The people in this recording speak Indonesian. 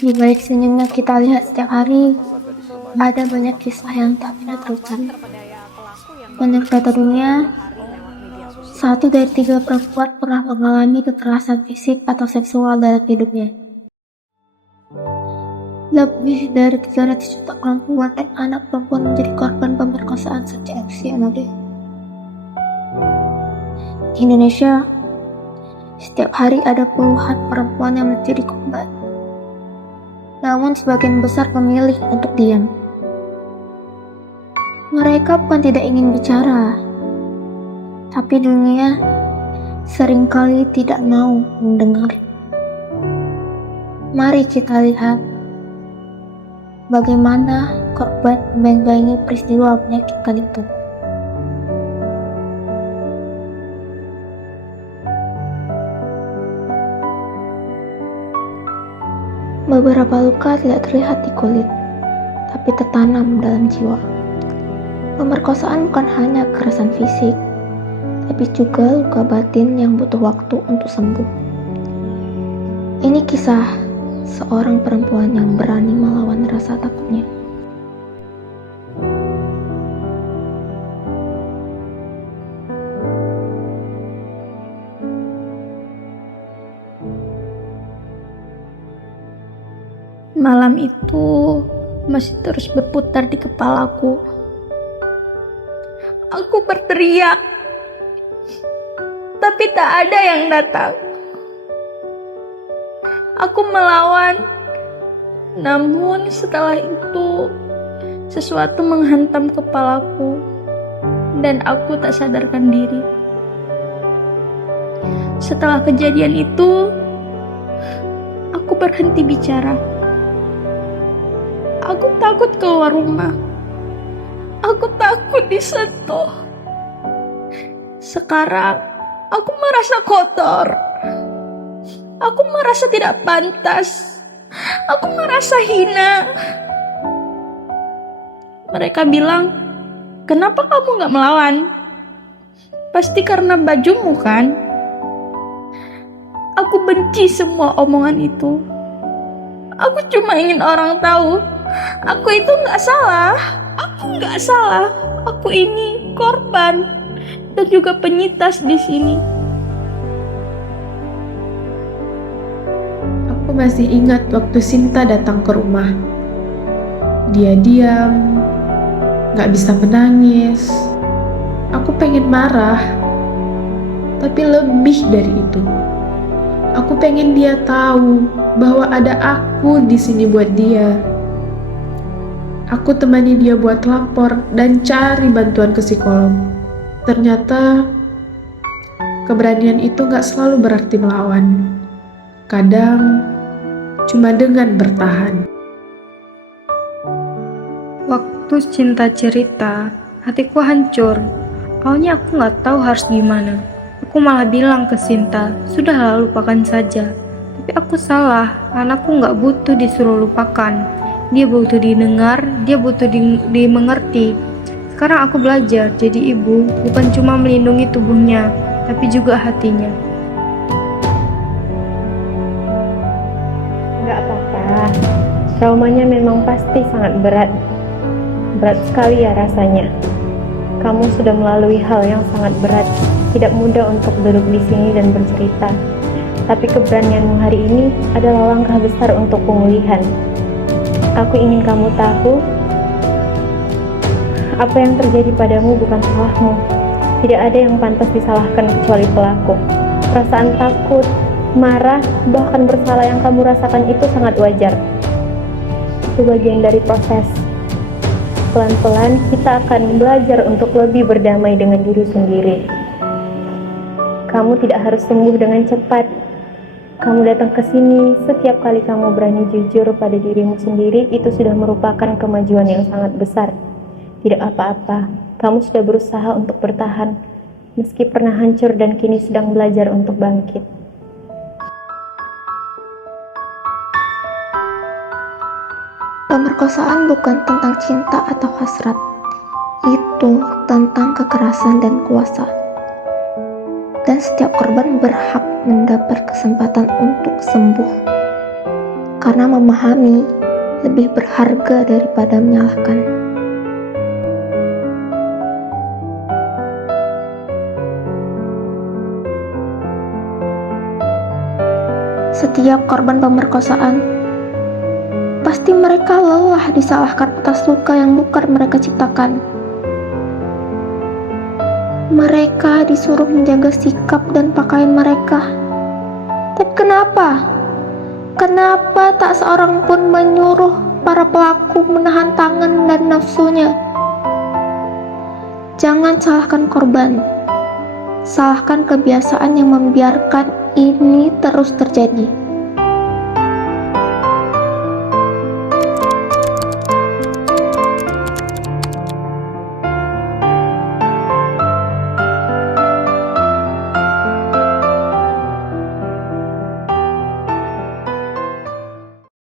Di balik senyumnya kita lihat setiap hari, ada banyak kisah yang tak pernah terucap. Menurut data dunia, 1 dari 3 perempuan pernah mengalami kekerasan fisik atau seksual dalam hidupnya. Lebih dari 300 juta perempuan dan anak perempuan menjadi korban pemerkosaan sejak usia muda. Di Indonesia, setiap hari ada puluhan perempuan yang menjadi korban. Namun sebagian besar memilih untuk diam. Mereka bukan tidak ingin bicara, tapi dunia seringkali tidak mau mendengar. Mari kita lihat bagaimana korban membayang-bayangi peristiwa menyakitkan itu. Beberapa luka tidak terlihat di kulit, tapi tertanam dalam jiwa. Pemerkosaan bukan hanya kekerasan fisik, tapi juga luka batin yang butuh waktu untuk sembuh. Ini kisah seorang perempuan yang berani melawan rasa takutnya. Malam itu masih terus berputar di kepalaku. Aku berteriak, tapi tak ada yang datang. Aku melawan, namun setelah itu sesuatu menghantam kepalaku dan aku tak sadarkan diri. Setelah kejadian itu, aku berhenti bicara. Aku takut keluar rumah. Aku takut disentuh. Sekarang, aku merasa kotor. Aku merasa tidak pantas. Aku merasa hina. Mereka bilang, kenapa kamu gak melawan? Pasti karena bajumu kan? Aku benci semua omongan itu. Aku cuma ingin orang tahu, aku itu gak salah. Aku gak salah. Aku ini korban dan juga penyintas di sini. Aku masih ingat waktu Sinta datang ke rumah. Dia diam, gak bisa menangis. Aku pengen marah, tapi lebih dari itu. Aku pengen dia tahu bahwa ada aku di sini buat dia. Aku temani dia buat lapor dan cari bantuan ke psikolog. Ternyata keberanian itu gak selalu berarti melawan. Kadang cuma dengan bertahan. Waktu Cinta cerita, hatiku hancur. Awalnya aku gak tahu harus gimana. Aku malah bilang ke Sinta, sudahlah lupakan saja. Tapi aku salah, anakku gak butuh disuruh lupakan. Dia butuh didengar, dia butuh dimengerti. Sekarang aku belajar jadi ibu, bukan cuma melindungi tubuhnya, tapi juga hatinya. Gak apa-apa, traumanya memang pasti sangat berat. Berat sekali ya rasanya. Kamu sudah melalui hal yang sangat berat. Tidak mudah untuk duduk di sini dan bercerita. Tapi keberanianmu hari ini adalah langkah besar untuk pemulihan. Aku ingin kamu tahu, apa yang terjadi padamu bukan salahmu. Tidak ada yang pantas disalahkan kecuali pelaku. Perasaan takut, marah, bahkan bersalah yang kamu rasakan itu sangat wajar. Itu bagian dari proses. Pelan-pelan kita akan belajar untuk lebih berdamai dengan diri sendiri. Kamu tidak harus sembuh dengan cepat. Kamu datang ke sini, setiap kali kamu berani jujur pada dirimu sendiri, itu sudah merupakan kemajuan yang sangat besar. Tidak apa-apa, kamu sudah berusaha untuk bertahan, meski pernah hancur dan kini sedang belajar untuk bangkit. Pemerkosaan bukan tentang cinta atau hasrat. Itu tentang kekerasan dan kuasa. Dan setiap korban berhak mendapat kesempatan untuk sembuh. karena memahami lebih berharga daripada menyalahkan. Setiap korban pemerkosaan, pasti mereka lelah disalahkan atas luka yang bukan mereka ciptakan. Mereka disuruh menjaga sikap dan pakaian mereka. Tapi kenapa? Kenapa tak seorang pun menyuruh para pelaku menahan tangan dan nafsunya? Jangan salahkan korban. Salahkan kebiasaan yang membiarkan ini terus terjadi.